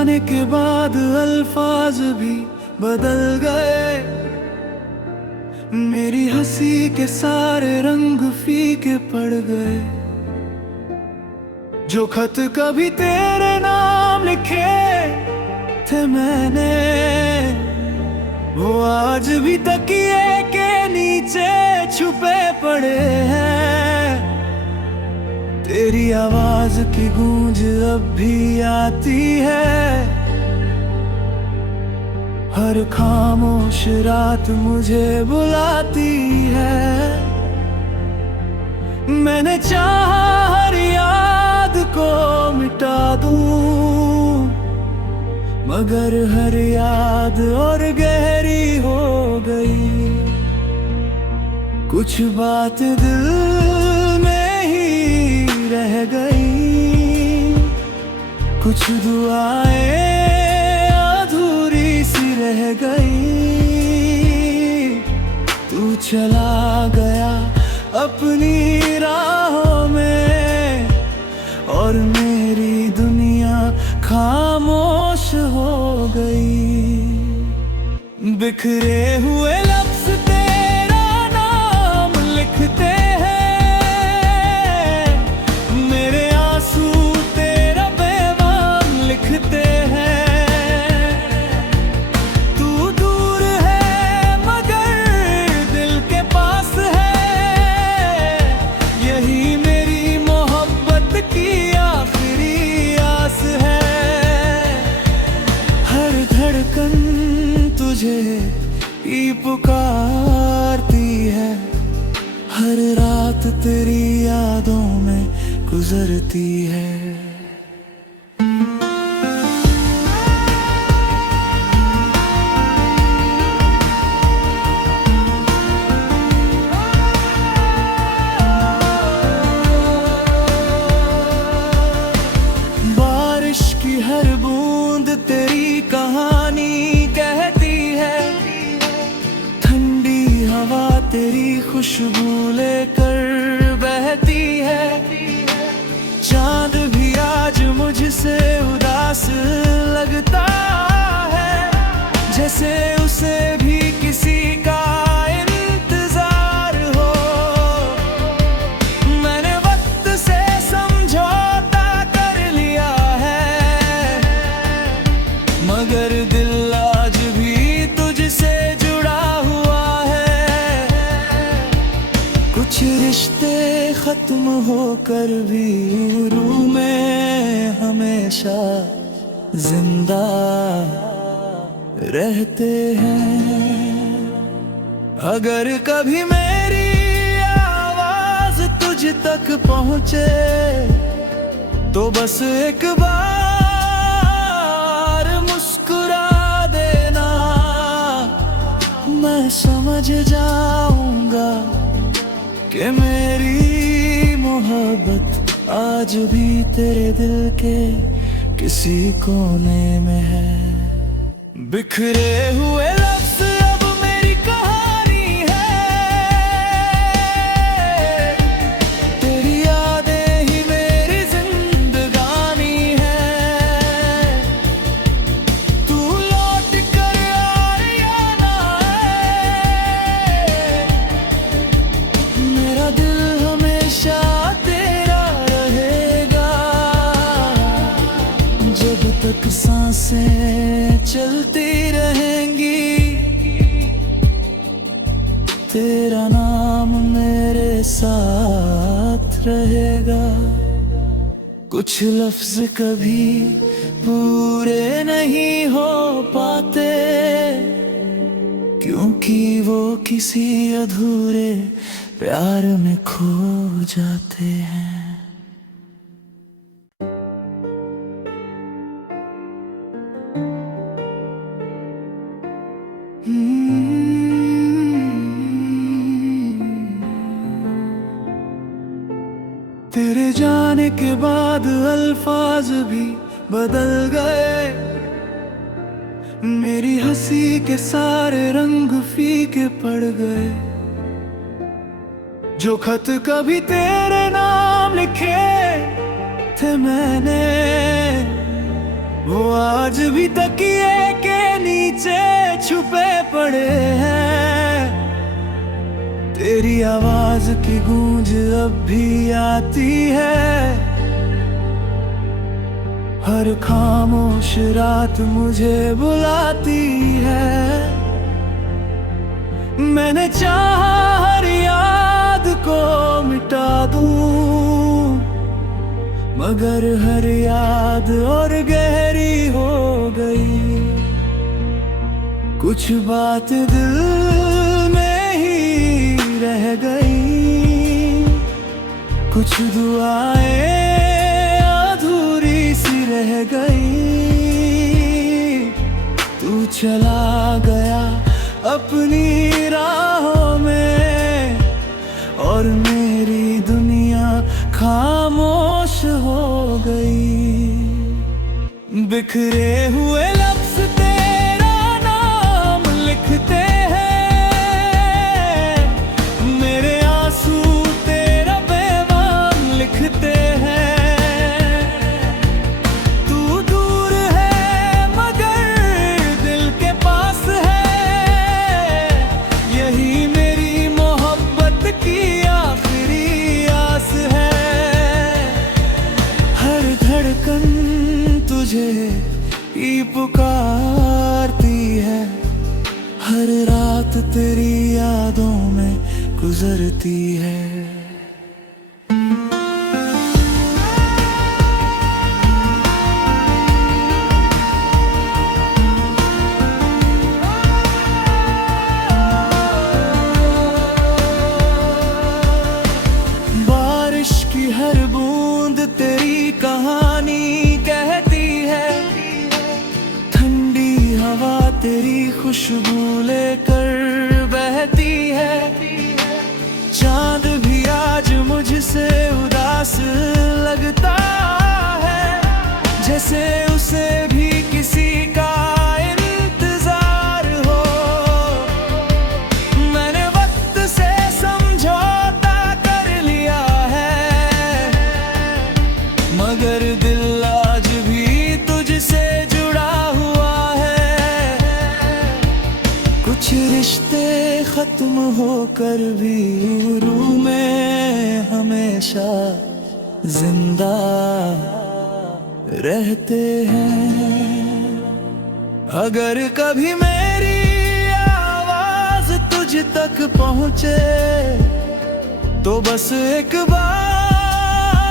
जाने के बाद अल्फाज भी बदल गए। मेरी हंसी के सारे रंग फीके पड़ गए। जो खत कभी तेरे नाम लिखे थे मैंने, वो आज भी तकिए के नीचे छुपे पड़े हैं। तेरी आवाज की गूंज अब भी आती है। हर खामोश रात मुझे बुलाती है। मैंने चाहा हर याद को मिटा दूं, मगर हर याद और गहरी हो गई। कुछ बात दिल में ही रह गई, कुछ दुआएं अधूरी सी रह गई। तू चला गया अपनी राहों में, और मेरी दुनिया खामोश हो गई। बिखरे हुए लफ्ज तेरा नाम लिखते हैं, मेरे आंसू तेरा पैगाम लिखते हैं। तू दूर है मगर दिल के पास है, यही मेरी मोहब्बत की आखिरी आस है। हर धड़कन तुझे ही पुकारती है, हर रात तेरी यादों में गुजरती है। बारिश की हर बूंद तेरी कहानी कहती है, ठंडी हवा तेरी खुशबू लेकर बहती है। चांद भी आज मुझसे उदास लगता है, जैसे उसे भी किसी का इंतजार हो। मैंने वक्त से समझौता कर लिया है, मगर दिल आज भी तुझसे जुड़ा हुआ है। कुछ रिश्ते खत्म होकर भी रूह में हमेशा जिंदा रहते हैं। अगर कभी मेरी आवाज तुझ तक पहुंचे, तो बस एक बार मुस्कुरा देना। मैं समझ जाऊंगा कि मेरी मोहब्बत आज भी तेरे दिल के किसी कोने में है। बिखरे हुए लफ्ज अब मेरी कहानी है, तेरी यादें ही मेरी जिंदगानी है। तू लौट कर आए या ना आए, मेरा दिल हमेशा तेरा रहेगा। जब तक सांसें चलती रहेंगी, तेरा नाम मेरे साथ रहेगा। कुछ लफ्ज कभी पूरे नहीं हो पाते, क्योंकि वो किसी अधूरे प्यार में खो जाते हैं। तेरे जाने के बाद अल्फाज भी बदल गए। मेरी हंसी के सारे रंग फीके पड़ गए। जो खत कभी तेरे नाम लिखे थे मैंने, वो आज भी तकिए के नीचे छुपे पड़े हैं। तेरी आवाज की गूंज अब भी आती है। हर खामोश रात मुझे बुलाती है। मैंने चाहा हर याद को मिटा दूं, मगर हर याद और गहरी हो गई। कुछ बात दिल में ही रह गई, कुछ दुआएं अधूरी सी रह गई। तू चला गया अपनी राहों में, और मेरी दुनिया खामोश हो गई। बिखरे हुए लफ्ज तेरा नाम लिखते हैं, मेरे आंसू तेरा पैगाम लिखते हैं। तू दूर है मगर दिल के पास है, यही मेरी मोहब्बत की आखिरी आस है। हर धड़कन तुझे ही पुकारती है, हर रात तेरी यादों में गुजरती है। बारिश की हर बूंद तेरी कहानी कहती है, ठंडी हवा तेरी खुशबू लेकर बहती है। चांद भी आज मुझसे उदास लगता है, जैसे उसे भी किसी का इंतजार हो। मैंने वक्त से समझौता कर लिया है, मगर दिल आज भी तुझसे जुड़ा हुआ है। कुछ रिश्ते खत्म होकर भी रूह में हमेशा जिंदा रहते हैं। अगर कभी मेरी आवाज तुझ तक पहुंचे, तो बस एक बार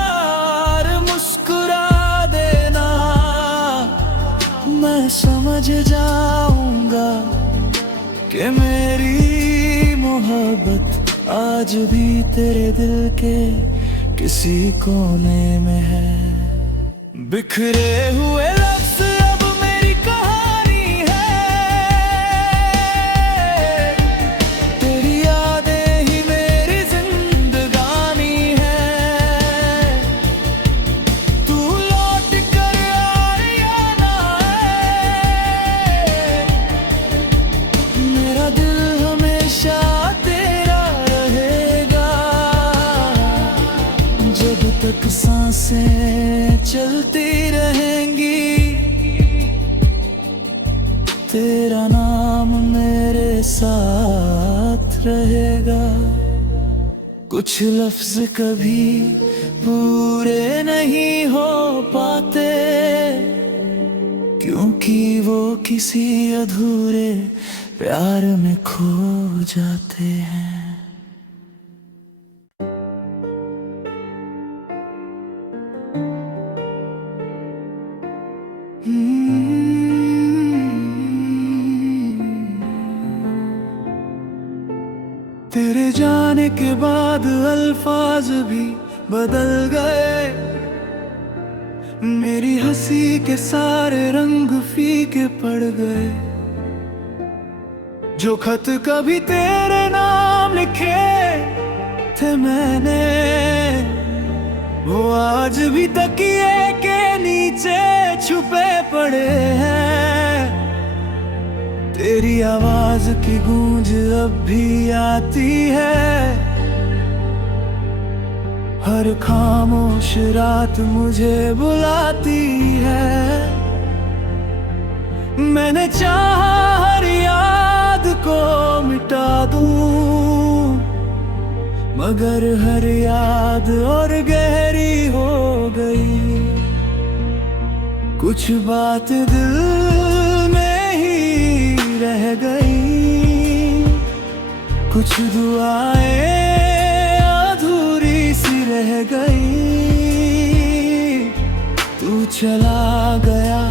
मुस्कुरा देना। मैं समझ जाऊंगा कि मेरी मोहब्बत आज भी तेरे दिल के किसी कोने में है। बिखरे हुए लफ्ज अब मेरी कहानी है, तेरी यादें ही मेरी जिंदगानी है। तू लौट कर आए या ना आए, मेरा दिल हमेशा तेरा रहेगा। जब तक सांसें चलती रहेंगी, तेरा नाम मेरे साथ रहेगा। कुछ लफ्ज कभी पूरे नहीं हो पाते, क्योंकि वो किसी अधूरे प्यार में खो जाते हैं। तेरे जाने के बाद अल्फाज भी बदल गए, मेरी हंसी के सारे रंग फीके पड़ गए। जो खत कभी तेरे नाम लिखे थे मैंने, वो आज भी तकिए के नीचे छुपे पड़े हैं। तेरी आवाज की गूंज अब भी आती है, हर खामोश रात मुझे बुलाती है। मैंने चाहा हर याद को मिटा दूं, मगर हर याद और गहरी हो गई। कुछ बात दिल में ही रह गई, कुछ दुआएं अधूरी सी रह गई। तू चला गया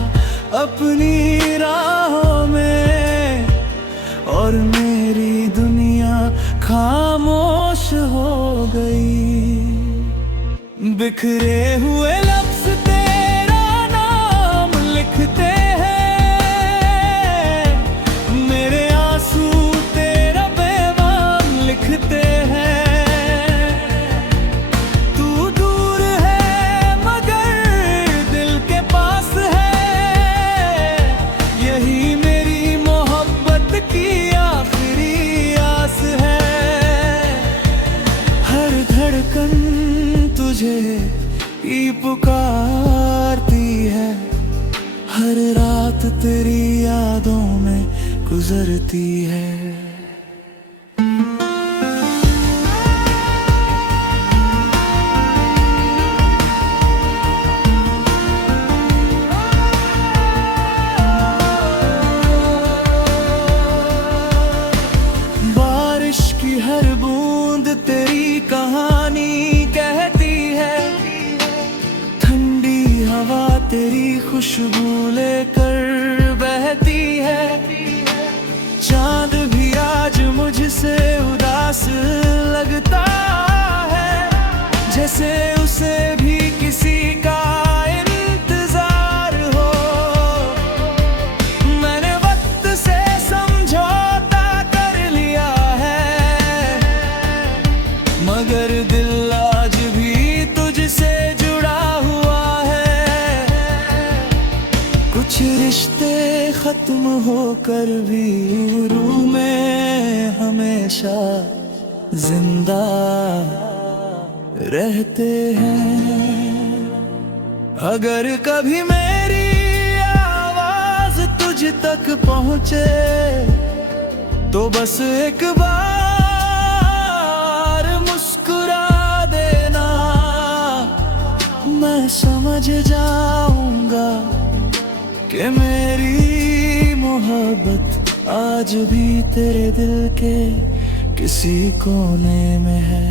अपनी राहों में, और मेरी दुनिया खामोश हो गई। बिखरे हुए लफ्ज तेरा नाम लिखते हैं, मेरे आंसू तेरा पैगाम लिखते हैं। तू दूर है मगर दिल के पास है, यही मेरी मोहब्बत की आखिरी आस है। हर धड़कन तुझे ही पुकारती है, हर रात तेरी यादों में गुजरती है। बारिश की हर बूंद तेरी कहानी कहती है, ठंडी हवा तेरी खुशबू लेकर बहती है। चांद भी आज मुझसे उदास लगता है, जैसे उसे भी किसी का इंतजार हो। मैंने वक्त से समझौता कर लिया है, मगर दिल आज भी तुझसे जुड़ा हुआ है। कुछ रिश्ते खत्म होकर भी रूह में हमेशा जिंदा रहते हैं। अगर कभी मेरी आवाज तुझ तक पहुंचे, तो बस एक बार मुस्कुरा देना। मैं समझ जाऊंगा कि मेरी मोहब्बत आज भी तेरे दिल के किसी कोने में है।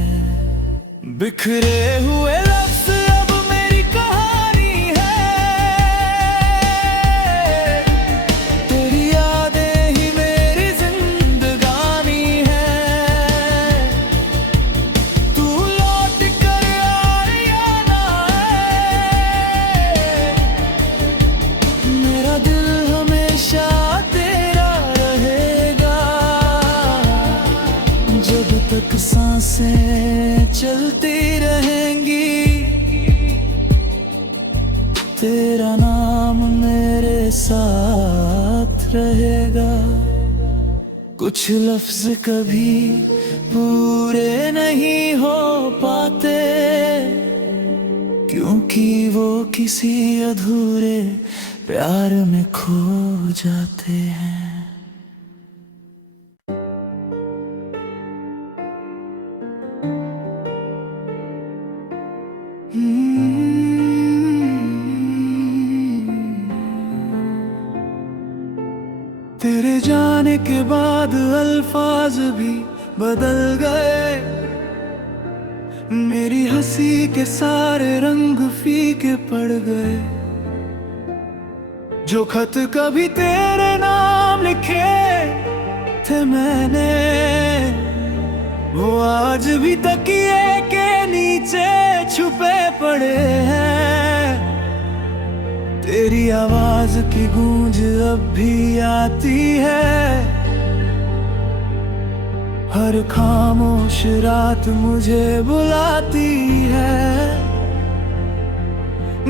बिखरे हुए लफ्ज अब मेरी कहानी है, तेरी यादें ही मेरी जिंदगानी है। तू लौट कर आए या ना आए, मेरा दिल हमेशा तेरा रहेगा। जब तक सांसें चलती रहेंगी, तेरा नाम मेरे साथ रहेगा। कुछ लफ्ज कभी पूरे नहीं हो पाते, क्योंकि वो किसी अधूरे प्यार में खो जाते हैं। तेरे जाने के बाद अल्फाज भी बदल गए, मेरी हंसी के सारे रंग फीके पड़ गए। जो खत कभी तेरे नाम लिखे थे मैंने, वो आज भी तकिए के नीचे छुपे पड़े हैं। तेरी आवाज की गूंज अब भी आती है, हर खामोश रात मुझे बुलाती है।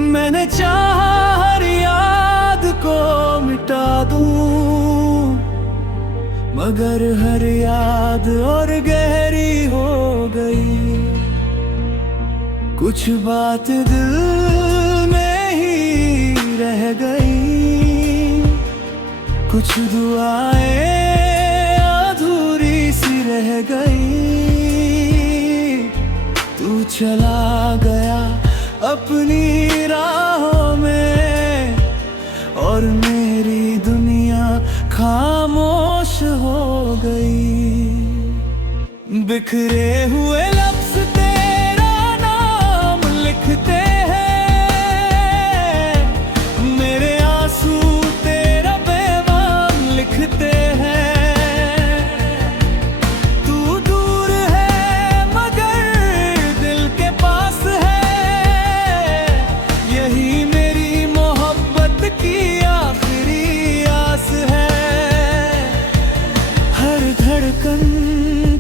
मैंने चाहा हर याद को मिटा दूं, मगर हर याद और गहरी हो गई। कुछ बात दिल में ही रह गई, कुछ दुआएं अधूरी सी रह गई। तू चला गया अपनी राहों में और मेरी दुनिया खामोश हो गई। बिखरे हुए लफ्ज़ तेरा नाम लिखते हैं, मेरे आंसू तेरा पैगाम लिखते हैं। तू दूर है मगर दिल के पास है, यही मेरी मोहब्बत की आखिरी आस है। हर धड़कन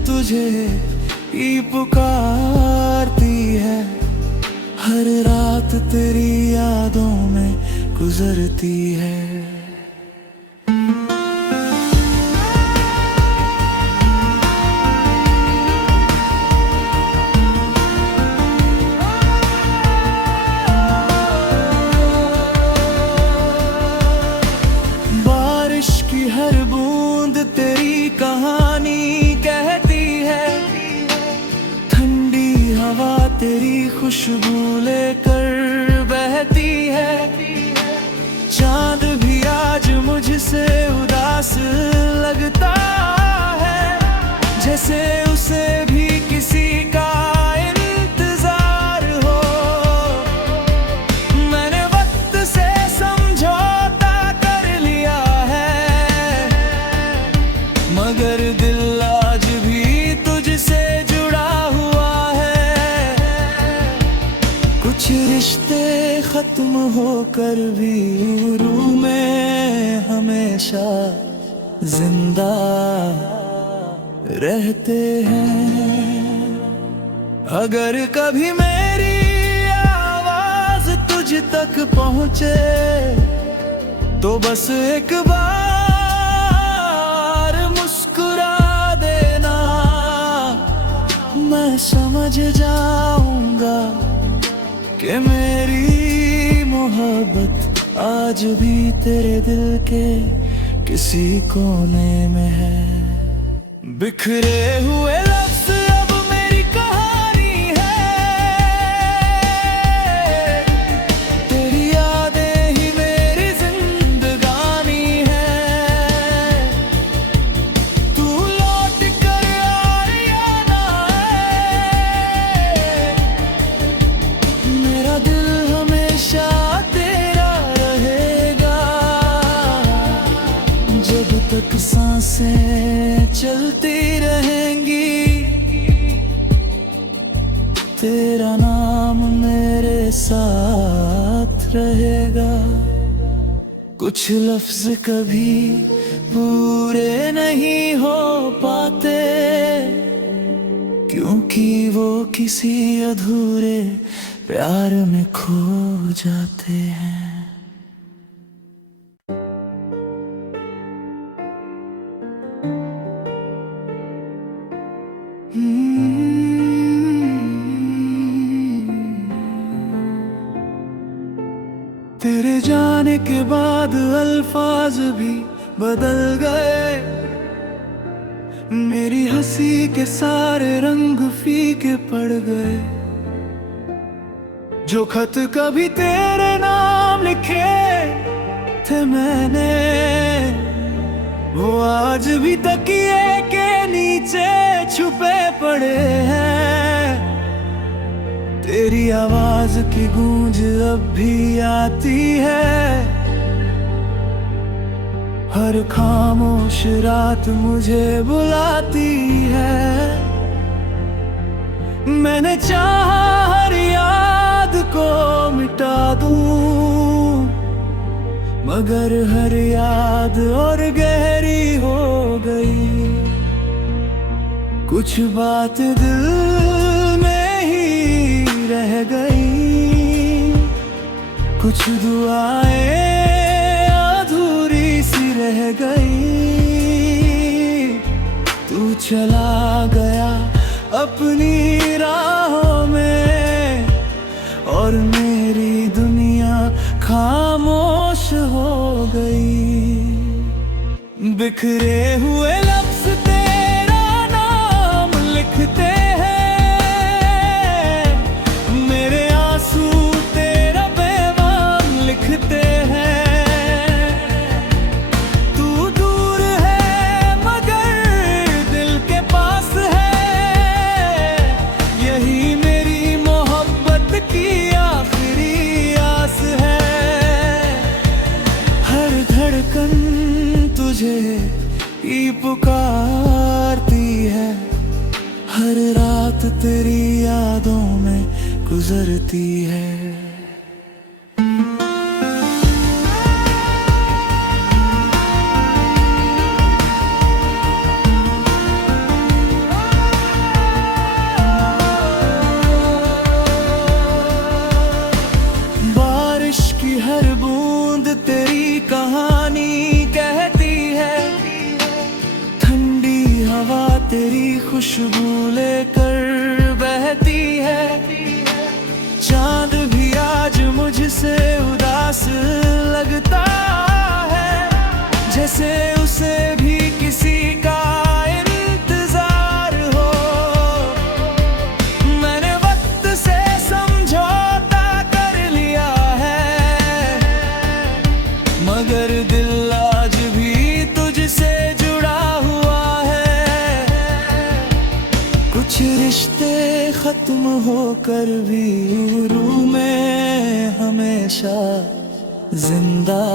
तुझे ही पुकारती है, हर रात तेरी यादों में गुजरती है। बारिश की हर बूंद तेरी कहानी कहती है, ठंडी हवा तेरी खुशबू लेकर बहती है। चांद भी आज मुझसे उदास लगता है, जैसे उसे भी किसी का इंतजार हो। मैंने वक्त से समझौता कर लिया है, मगर दिल आज भी तुझसे जुड़ा हुआ है। कुछ रिश्ते खत्म होकर भी रूह में हमेशा जिंदा रहते हैं। अगर कभी मेरी आवाज तुझ तक पहुंचे तो बस एक बार मुस्कुरा देना, मैं समझ जाऊंगा कि मेरी मोहब्बत आज भी तेरे दिल के किसी कोने में है। बिखरे हुए लफ्ज़ अब मेरी कहानी है, तेरी यादें ही मेरी जिंदगानी है। तू लौट कर आए या ना आए, मेरा दिल हमेशा तेरा रहेगा। जब तक सांसें चलती रहेंगी, तेरा नाम मेरे साथ रहेगा। कुछ लफ्ज़ कभी पूरे नहीं हो पाते, क्योंकि वो किसी अधूरे प्यार में खो जाते हैं। तेरे जाने के बाद अल्फाज भी बदल गए, मेरी हंसी के सारे रंग फीके पड़ गए। जो खत कभी तेरे नाम लिखे थे मैंने, वो आज भी तकिए के नीचे छुपे पड़े हैं। तेरी आवाज की गूंज अब भी आती है, हर खामोश रात मुझे बुलाती है। मैंने चाहा हर याद को मिटा दूं, मगर हर याद और गहरी हो गई। कुछ बात दिल में ही रह गई, कुछ दुआएं अधूरी सी रह गई। तू चला गया अपनी राहों में और मेरी दुनिया खामोश हो गई। बिखरे हुए लफ्ज तेरा नाम लिखते हैं, मेरे आंसू तेरा पैगाम लिखते हैं। तू दूर है मगर दिल के पास है, यही मेरी मोहब्बत की आखिरी आस है। हर धड़कन तुझे ही पुकारती है, हर रात तेरी यादों में गुजरती है। बारिश की हर बूंद तेरी कहानी कहती है, ठंडी हवा तेरी खुशबू लेकर बहती है। चांद भी आज मुझसे उदास लगता है, जैसे उसे भी किसी का इंतजार हो। मैंने वक्त से समझौता कर लिया है, मगर दिल आज भी तुझसे जुड़ा हुआ है। कुछ रिश्ते खत्म होकर भी रूह में हमेशा जिंदा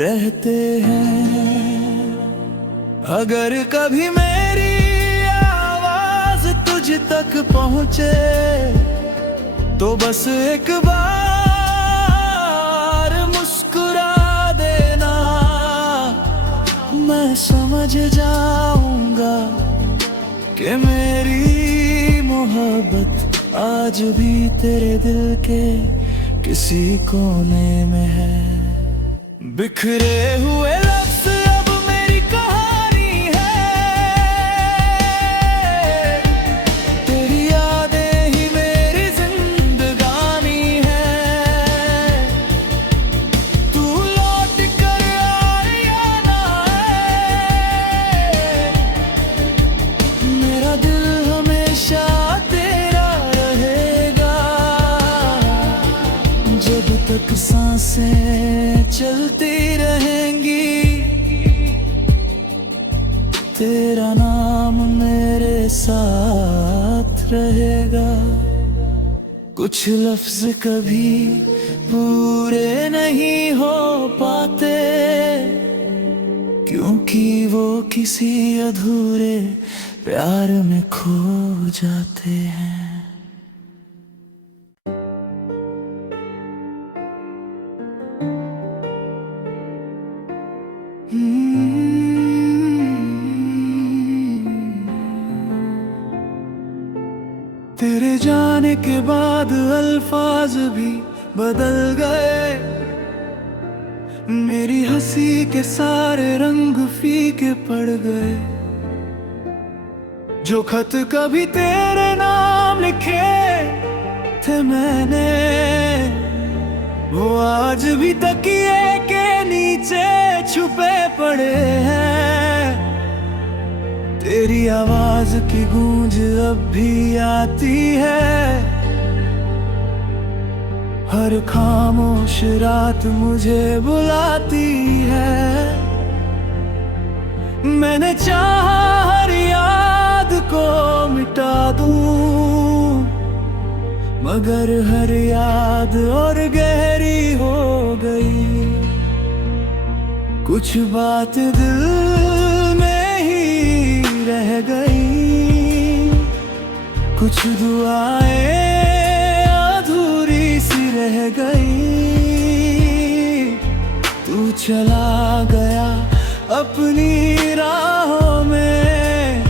रहते हैं। अगर कभी मेरी आवाज तुझ तक पहुंचे तो बस एक बार मुस्कुरा देना, मैं समझ जाऊंगा कि मेरी मोहब्बत आज भी तेरे दिल के किसी कोने में है। बिखरे हुए लफ्ज अब मेरी कहानी है, तेरी यादें ही मेरी जिंदगानी है। तू लौट कर आए या ना आए, मेरा दिल हमेशा तेरा रहेगा। जब तक सांसें चलती रहेंगी, तेरा नाम मेरे साथ रहेगा। कुछ लफ्ज कभी पूरे नहीं हो पाते, क्योंकि वो किसी अधूरे प्यार में खो जाते हैं। तेरे जाने के बाद अल्फाज भी बदल गए, मेरी हंसी के सारे रंग फीके पड़ गए। जो खत कभी तेरे नाम लिखे थे मैंने, वो आज भी तकिए के नीचे छुपे पड़े हैं। तेरी आवाज की गूंज अब भी आती है, हर खामोश रात मुझे बुलाती है। मैंने चाहा हर याद को मिटा दूं, मगर हर याद और गहरी हो गई। कुछ बात दिल में ही रह गई, कुछ दुआएं अधूरी सी रह गई। तू चला गया अपनी राहों में,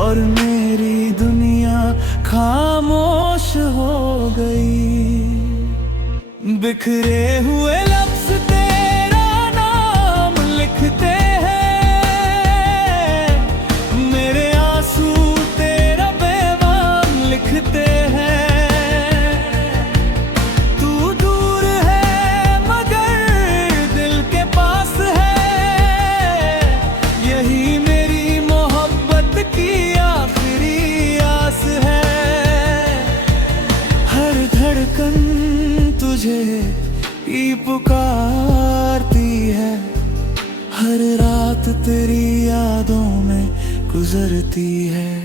और मेरी दुनिया खामोश हो गई। बिखरे हुए लफ्ज तेरा नाम लिखते हैं, मेरे आंसू तेरा पैगाम लिखते हैं। तू दूर है मगर दिल के पास है, धड़कन तुझे ही पुकारती है, हर रात तेरी यादों में गुजरती है।